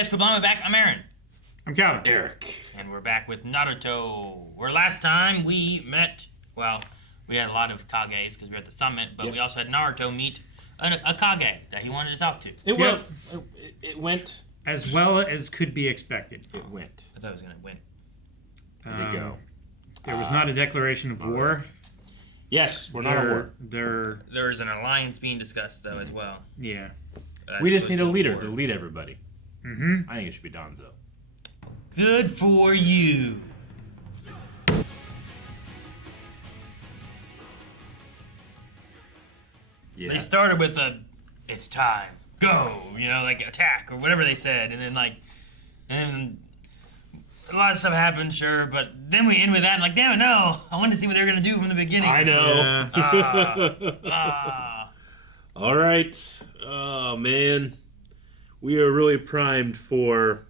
guys, Kubama back. I'm Aaron. I'm Calvin. Eric. And we're back with Naruto. Where last time we met, well, we had a lot of Kages because we were at the summit, but we also had Naruto meet a Kage that he wanted to talk to. It went As well as could be expected. It went. I thought I was going to win. Did it go? There was not a declaration of war. Yes, we're not at war. There's an alliance being discussed, though, as well. Yeah. We just need a leader to lead everybody. Mm-hmm. I think it should be Danzo. Good for you. Yeah. They started with it's time, go, like attack or whatever they said, and then a lot of stuff happened, sure, but then we end with that, and like, damn it, no, I wanted to see what they were gonna do from the beginning. I know. Yeah. All right. Oh man, we are really primed for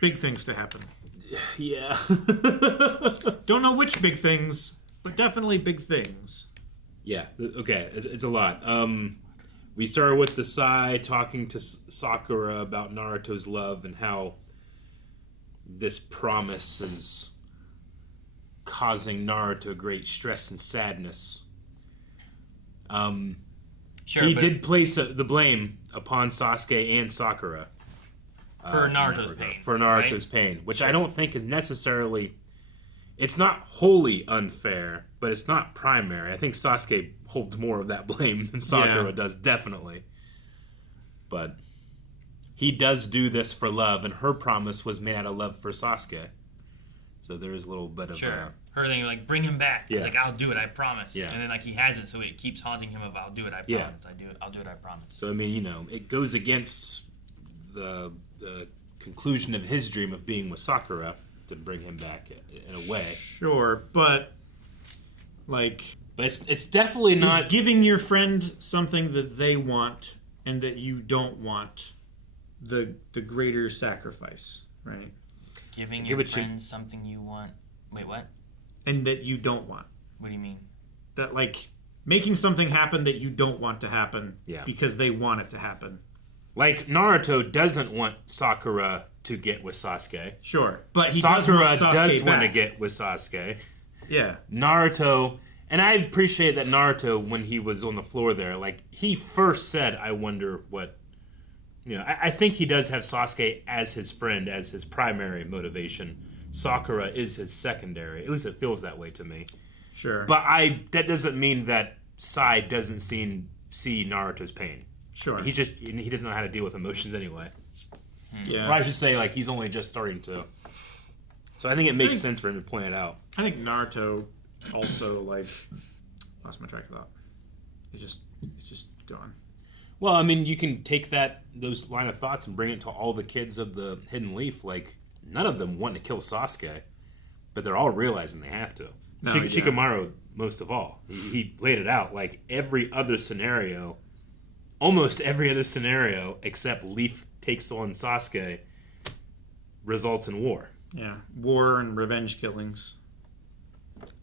Big things to happen. Yeah. Don't know which big things, but definitely big things. Yeah. Okay. It's a lot. We started with the Sai talking to Sakura about Naruto's love and how this promise is causing Naruto great stress and sadness. Sure, he did place the blame upon Sasuke and Sakura. For Naruto's pain. For Naruto's pain, which I don't think is necessarily... It's not wholly unfair, but it's not primary. I think Sasuke holds more of that blame than Sakura does, definitely. But he does do this for love, and her promise was made out of love for Sasuke. So there is a little bit of... Sure. Her thing, like, bring him back. Yeah. It's like, I'll do it, I promise. Yeah. And then, like, he hasn't, so it keeps haunting him of, I'll do it, I promise. Yeah. I'll do it, I promise. So, I mean, it goes against the conclusion of his dream of being with Sakura to bring him back in a way. Sure, but like, But it's definitely not... is giving your friend something that they want and that you don't want the greater sacrifice, right? Giving your friends something you want. Wait, what? And that you don't want. What do you mean? That, like, making something happen that you don't want to happen because they want it to happen. Like, Naruto doesn't want Sakura to get with Sasuke. Sure, but he Sakura does want to get with Sasuke. Yeah. Naruto, and I appreciate that Naruto, when he was on the floor there, like, he first said, I wonder what... I think he does have Sasuke as his friend, as his primary motivation. Sakura is his secondary. At least it feels that way to me. Sure. But that doesn't mean that Sai doesn't see Naruto's pain. Sure. He doesn't know how to deal with emotions anyway. Yeah. Or I should say, like, he's only just starting to. So I think it makes sense for him to point it out. I think Naruto also, like, lost my track of thought. It's just gone. Well, I mean, you can take those line of thoughts and bring it to all the kids of the Hidden Leaf. Like, none of them want to kill Sasuke, but they're all realizing they have to. No, Shikamaru, most of all. He laid it out. Like, almost every other scenario, except Leaf takes on Sasuke, results in war. Yeah, war and revenge killings.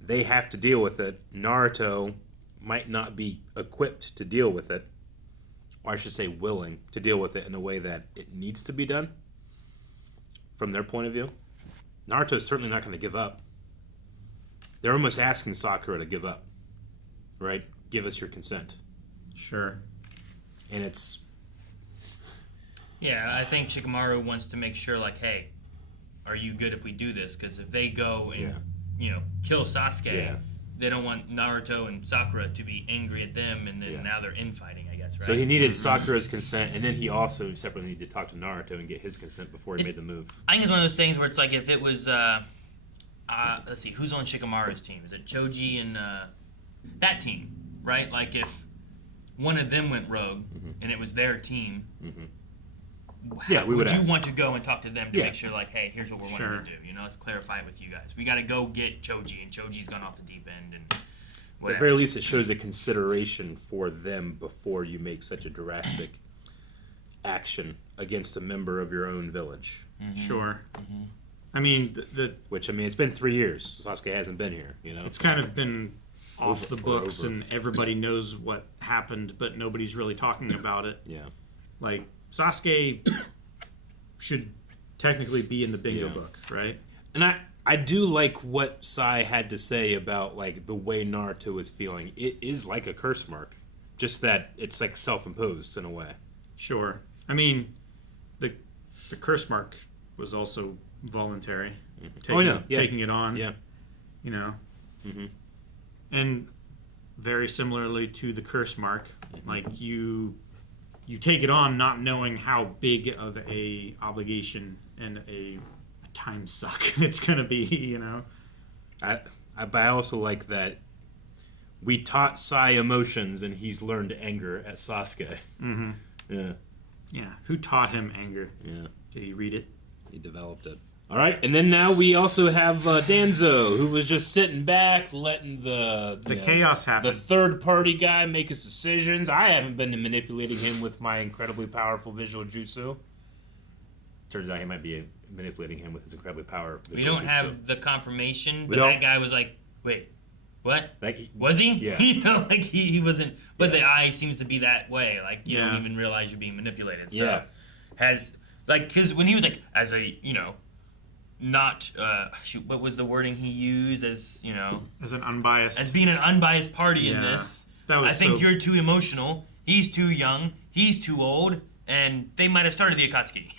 They have to deal with it. Naruto might not be equipped to deal with it, or I should say willing to deal with it in a way that it needs to be done from their point of view. Naruto's certainly not going to give up. They're almost asking Sakura to give up, right? Give us your consent. Sure. And it's... Yeah, I think Shikamaru wants to make sure, like, hey, are you good if we do this? Because if they go and, kill Sasuke, they don't want Naruto and Sakura to be angry at them, and then now they're infighting, I guess, right? So he needed Sakura's consent, and then he also separately needed to talk to Naruto and get his consent before he made the move. I think it's one of those things where it's like, if it was, let's see, who's on Shikamaru's team? Is it Choji and that team, right? Like, if one of them went rogue, and it was their team, would you want to go and talk to them to make sure, like, hey, here's what we're wanting to do? Let's clarify it with you guys. We got to go get Choji, and Choji's gone off the deep end, and whatever. At the very least, it shows a consideration for them before you make such a drastic action against a member of your own village. Mm-hmm. Sure. Mm-hmm. I mean, it's been 3 years. Sasuke hasn't been here, It's kind of been off the books, and everybody knows what happened, but nobody's really talking about it. Yeah. Like, Sasuke should technically be in the bingo Yeah. book, right? And I do like what Sai had to say about like the way Naruto is feeling. It is like a curse mark, just that it's like self-imposed in a way. Sure. I mean, the curse mark was also voluntary. Oh, I know. Yeah. Taking it on. Yeah. You know. Mm-hmm. And very similarly to the curse mark, like you take it on not knowing how big of a obligation and a time suck it's gonna be, you know. But I also like that we taught Sai emotions and he's learned anger at Sasuke. Mm-hmm. Yeah. Yeah. Who taught him anger? Yeah. Did he read it? He developed it. All right, and then now we also have Danzo, who was just sitting back, letting the chaos happen. The third-party guy make his decisions. I haven't been manipulating him with my incredibly powerful visual jutsu. Turns out he might be manipulating him with his incredibly powerful visual jutsu. We don't have the confirmation, but don't. that guy was like, wait, what? Like, Was he? Yeah. You know, like he wasn't. But Yeah. the eye seems to be that way. Like you Yeah. don't even realize you're being manipulated. So Yeah. because when he was like, as a, not, shoot, what was the wording he used as, As an unbiased. as being an unbiased party in Yeah. this. That was I think so- you're too emotional. He's too young. He's too old. And they might have started the Akatsuki,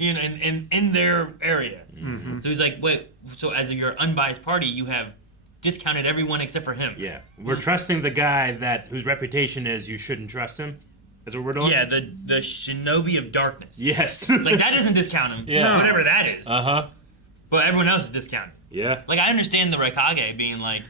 in their area. Mm-hmm. So he's like, wait, so as your unbiased party, you have discounted everyone except for him. Yeah, we're trusting the guy whose reputation is you shouldn't trust him. That's what we're doing? Yeah, the Shinobi of Darkness. Yes. Like, that doesn't discount him. Yeah. Whatever that is. Uh-huh. But everyone else is discounted. Yeah. Like, I understand the Raikage being like,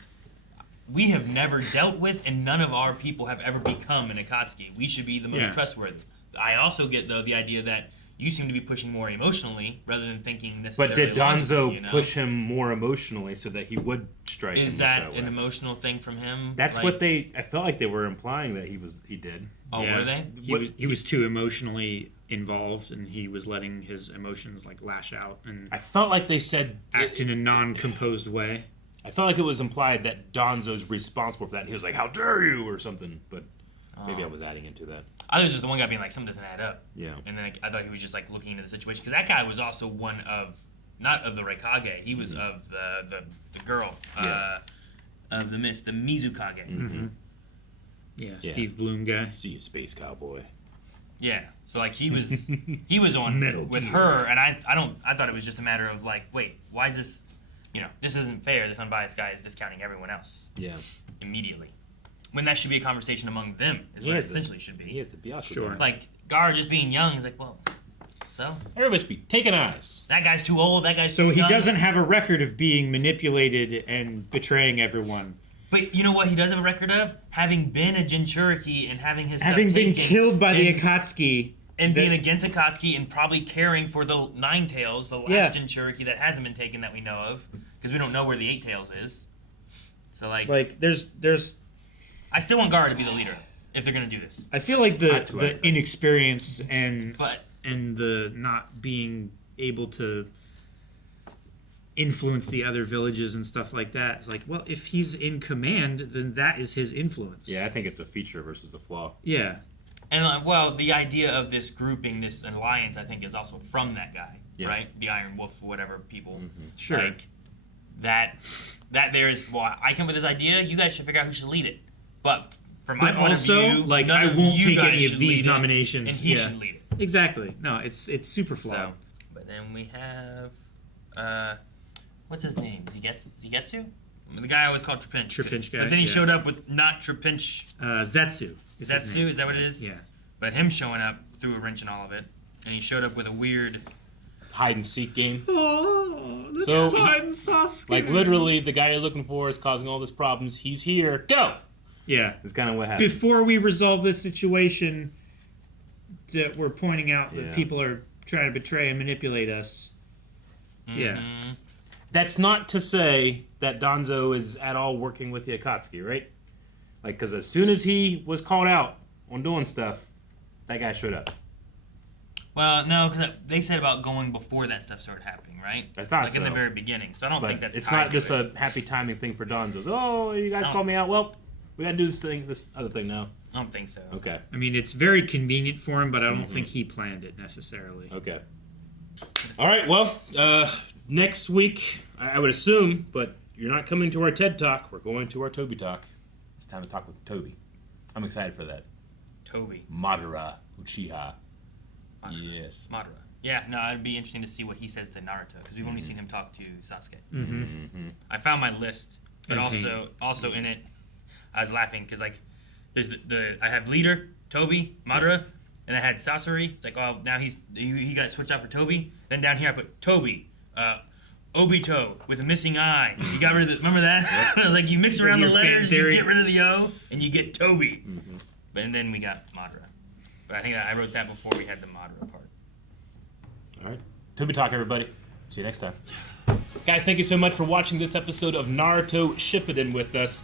we have never dealt with and none of our people have ever become an Akatsuki. We should be the most Yeah. trustworthy. I also get, though, the idea that you seem to be pushing more emotionally rather than thinking But necessarily did Danzo logically, push him more emotionally so that he would strike him? Is that way? an emotional thing from him? That's Like, what I felt like they were implying that he did. Oh, Yeah. were they? He was too emotionally involved, and he was letting his emotions like lash out and I felt like they said act in a non-composed way. I felt like it was implied that Danzo's responsible for that, and he was like, "How dare you?" or something. But maybe I was adding into that. I thought it was just the one guy being like, something doesn't add up. Yeah. And then I thought he was just like looking into the situation because that guy was also one of, not of the Raikage, he was of the girl, Yeah. of the Mizukage. Mm-hmm. Yeah, Yeah. Steve Bloom guy. See you, space cowboy. Yeah. So like he was on Metal with Gear. her, and I thought it was just a matter of like, wait, why is this? This isn't fair. This unbiased guy is discounting everyone else Yeah. immediately. When that should be a conversation among them, is what it essentially should be. He has to be out. Sure. Like, Gar just being young is like, well, so? Everybody should be taking eyes. That guy's too old, that guy's So too he young. doesn't have a record of being manipulated and betraying everyone. But you know what he does have a record of? Having been a Jinchuriki and having his Having stuff been taken killed by the and- Akatsuki. and being that- against Akatsuki and probably caring for the Nine Tails, the last Yeah. Jinchuriki that hasn't been taken that we know of, because we don't know where the Eight Tails is. So Like, there's I still want Gar to be the leader if they're gonna do this. I feel like Not to the anybody. inexperience and But the not being able to influence the other villages and stuff like that. It's like, well, if he's in command, then that is his influence. Yeah, I think it's a feature versus a flaw. Yeah. and well, the idea of this grouping, this alliance, I think, is also from that guy, Yeah. right? The Iron Wolf, whatever people. Sure. Like that there is. Well, I come with this idea. You guys should figure out who should lead it. But from my But point also, of view, like, none I of won't you take guys any of should these lead it, nominations. and he Yeah. should lead it. Exactly. No, it's super flawed. So, but then we have, what's his name? Zigetsu? The guy I always called Trapinch. Trapinch guy, But then he yeah. showed up with not Trapinch. Zetsu. Is his Zetsu, name. is that what it is? Yeah. But him showing up threw a wrench in all of it. And he showed up with a weird... Hide and seek game. Oh, let's So, find Sasuke. Like literally, the guy you're looking for is causing all these problems. He's here. Go. Yeah. That's kind of what happened. Before we resolve this situation that we're pointing out that Yeah. people are trying to betray and manipulate us. Yeah. Mhm. That's not to say that Danzo is at all working with the Akatsuki, right? Like, because as soon as he was called out on doing stuff, that guy showed up. Well, no, because they said about going before that stuff started happening, right? I thought like in the so. very beginning. So I don't But think that's it's tied not to just it. a happy timing thing for Danzo. Oh, you guys No. called me out. Well, we got to do this other thing now. I don't think so. Okay. I mean, it's very convenient for him, but I don't think he planned it necessarily. Okay. All right, well, next week, I would assume, but you're not coming to our TED Talk. We're going to our Toby Talk. It's time to talk with Toby. I'm excited for that. Toby. Madara Uchiha. Madara. Yes. Madara. Yeah, no, it'd be interesting to see what he says to Naruto, because we've only seen him talk to Sasuke. I found my list, but also in it, I was laughing, because, like, there's I have leader, Toby, Madara, and I had Sasori. It's like, oh, now he got switched out for Toby. Then down here I put Toby, Obito with a missing eye. You got rid of the, remember that? Like, you mix around the letters, you get rid of the O, and you get Toby. And then we got Madara. But I think I wrote that before we had the Madara part. All right. Toby Talk, everybody. See you next time. Guys, thank you so much for watching this episode of Naruto Shippuden with us.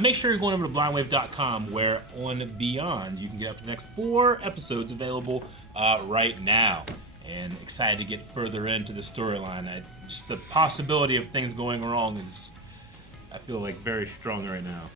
Make sure you're going over to blindwave.com, where on Beyond you can get up to the next 4 episodes available right now. And excited to get further into the storyline. Just the possibility of things going wrong is, I feel like, very strong right now.